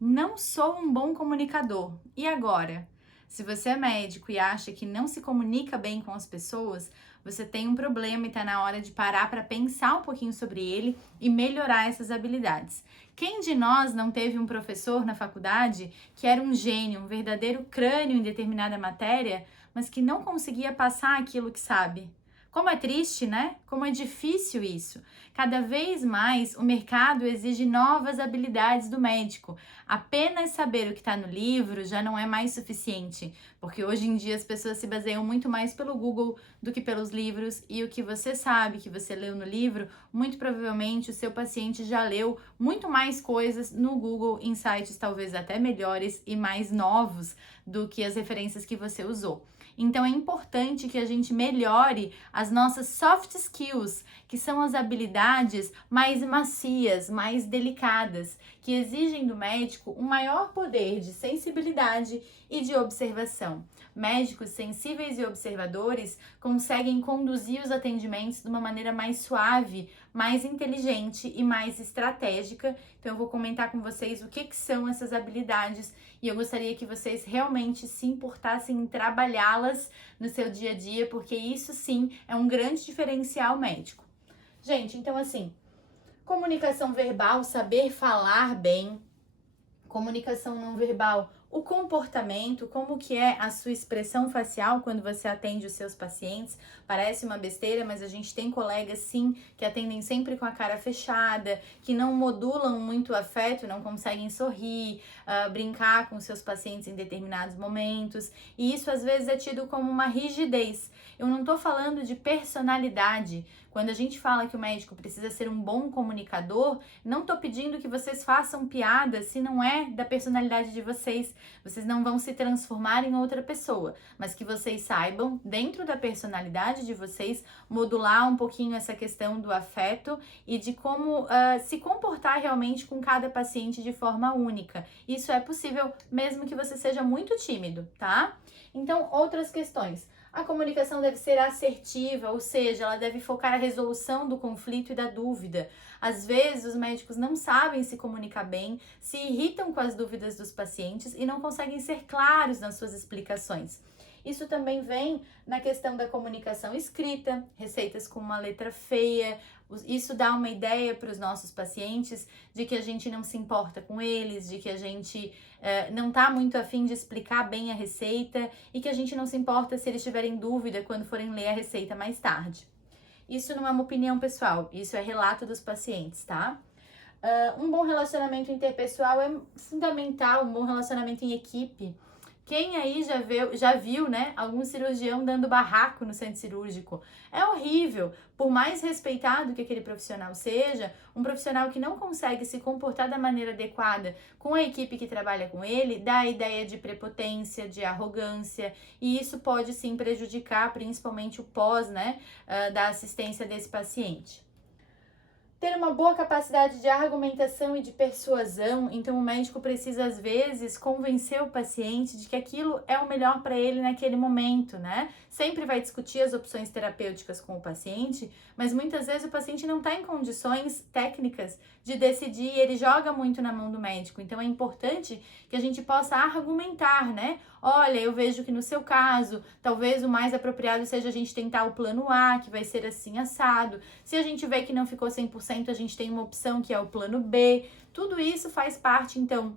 Não sou um bom comunicador. E agora? Se você é médico e acha que não se comunica bem com as pessoas, você tem um problema e está na hora de parar para pensar um pouquinho sobre ele e melhorar essas habilidades. Quem de nós não teve um professor na faculdade que era um gênio, um verdadeiro crânio em determinada matéria, mas que não conseguia passar aquilo que sabe? Como é triste, né? Como é difícil isso. Cada vez mais o mercado exige novas habilidades do médico. Apenas saber o que está no livro já não é mais suficiente, porque hoje em dia as pessoas se baseiam muito mais pelo Google do que pelos livros, e o que você sabe, que você leu no livro, muito provavelmente o seu paciente já leu muito mais coisas no Google em sites talvez até melhores e mais novos do que as referências que você usou. Então é importante que a gente melhore as nossas soft skills, que são as habilidades mais macias, mais delicadas, que exigem do médico um maior poder de sensibilidade e de observação. Médicos sensíveis e observadores conseguem conduzir os atendimentos de uma maneira mais suave, mais inteligente e mais estratégica. Então eu vou comentar com vocês o que são essas habilidades e eu gostaria que vocês realmente se importassem em trabalhá-las no seu dia a dia, porque isso sim é um grande diferencial médico. Gente, então assim, comunicação verbal, saber falar bem, comunicação não verbal, o comportamento, como que é a sua expressão facial quando você atende os seus pacientes. Parece uma besteira, mas a gente tem colegas sim que atendem sempre com a cara fechada, que não modulam muito o afeto, não conseguem sorrir, brincar com seus pacientes em determinados momentos, e isso às vezes é tido como uma rigidez. Eu não tô falando de personalidade. Quando a gente fala que o médico precisa ser um bom comunicador, não tô pedindo que vocês façam piada se não é da personalidade de vocês. Vocês não vão se transformar em outra pessoa, mas que vocês saibam, dentro da personalidade de vocês, modular um pouquinho essa questão do afeto e de como se comportar realmente com cada paciente de forma única. Isso é possível mesmo que você seja muito tímido, tá? Então, outras questões. A comunicação deve ser assertiva, ou seja, ela deve focar a resolução do conflito e da dúvida. Às vezes, os médicos não sabem se comunicar bem, se irritam com as dúvidas dos pacientes e não conseguem ser claros nas suas explicações. Isso também vem na questão da comunicação escrita, receitas com uma letra feia. Isso dá uma ideia para os nossos pacientes de que a gente não se importa com eles, de que a gente não está muito afim de explicar bem a receita e que a gente não se importa se eles tiverem dúvida quando forem ler a receita mais tarde. Isso não é uma opinião pessoal, isso é relato dos pacientes, tá? Um bom relacionamento interpessoal é fundamental, um bom relacionamento em equipe. Quem aí já viu, né, algum cirurgião dando barraco no centro cirúrgico? É horrível. Por mais respeitado que aquele profissional seja, um profissional que não consegue se comportar da maneira adequada com a equipe que trabalha com ele, dá a ideia de prepotência, de arrogância, e isso pode sim prejudicar principalmente o pós, né, da assistência desse paciente. Ter uma boa capacidade de argumentação e de persuasão, então o médico precisa às vezes convencer o paciente de que aquilo é o melhor para ele naquele momento, né? Sempre vai discutir as opções terapêuticas com o paciente, mas muitas vezes o paciente não está em condições técnicas de decidir e ele joga muito na mão do médico. Então é importante que a gente possa argumentar, né? Olha, eu vejo que no seu caso, talvez o mais apropriado seja a gente tentar o plano A, que vai ser assim assado. Se a gente vê que não ficou 100%, a gente tem uma opção que é o plano B. Tudo isso faz parte, então,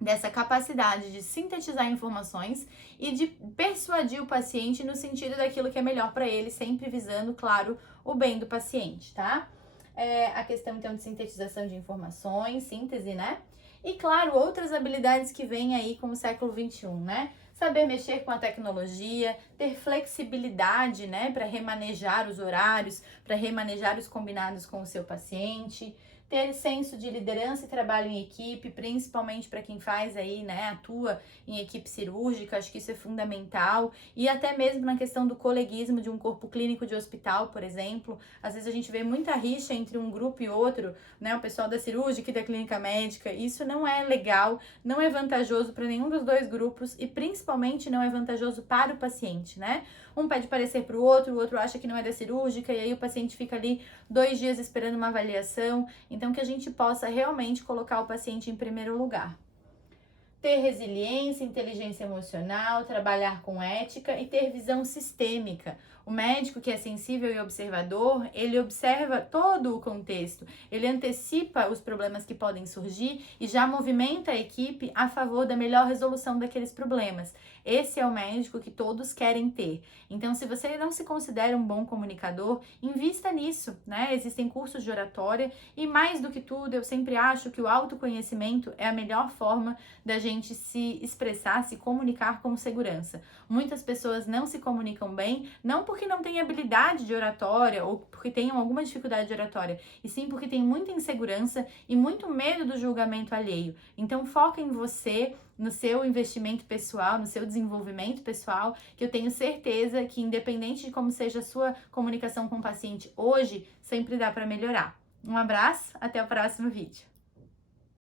dessa capacidade de sintetizar informações e de persuadir o paciente no sentido daquilo que é melhor para ele, sempre visando, claro, o bem do paciente, tá? A questão, então, de sintetização de informações, síntese, né? E, claro, outras habilidades que vêm aí com o século XXI, né? Saber mexer com a tecnologia, ter flexibilidade, né, para remanejar os horários, para remanejar os combinados com o seu paciente, ter senso de liderança e trabalho em equipe, principalmente para quem faz aí, né, atua em equipe cirúrgica, acho que isso é fundamental, e até mesmo na questão do coleguismo de um corpo clínico de hospital, por exemplo, às vezes a gente vê muita rixa entre um grupo e outro, né, o pessoal da cirúrgica e da clínica médica, isso não é legal, não é vantajoso para nenhum dos dois grupos e principalmente não é vantajoso para o paciente, né? Um pede parecer para o outro acha que não é da cirúrgica e aí o paciente fica ali 2 dias esperando uma avaliação. Então, que a gente possa realmente colocar o paciente em primeiro lugar. ter resiliência, inteligência emocional, trabalhar com ética e ter visão sistêmica. O médico que é sensível e observador, ele observa todo o contexto, ele antecipa os problemas que podem surgir e já movimenta a equipe a favor da melhor resolução daqueles problemas. Esse é o médico que todos querem ter. Então, se você não se considera um bom comunicador, invista nisso, né? Existem cursos de oratória e, mais do que tudo, eu sempre acho que o autoconhecimento é a melhor forma da gente se expressar, se comunicar com segurança. Muitas pessoas não se comunicam bem, não porque não têm habilidade de oratória ou porque tenham alguma dificuldade de oratória, e sim porque tem muita insegurança e muito medo do julgamento alheio. Então, foca em você, no seu investimento pessoal, no seu desenvolvimento pessoal, que eu tenho certeza que, independente de como seja a sua comunicação com o paciente hoje, sempre dá para melhorar. Um abraço, até o próximo vídeo.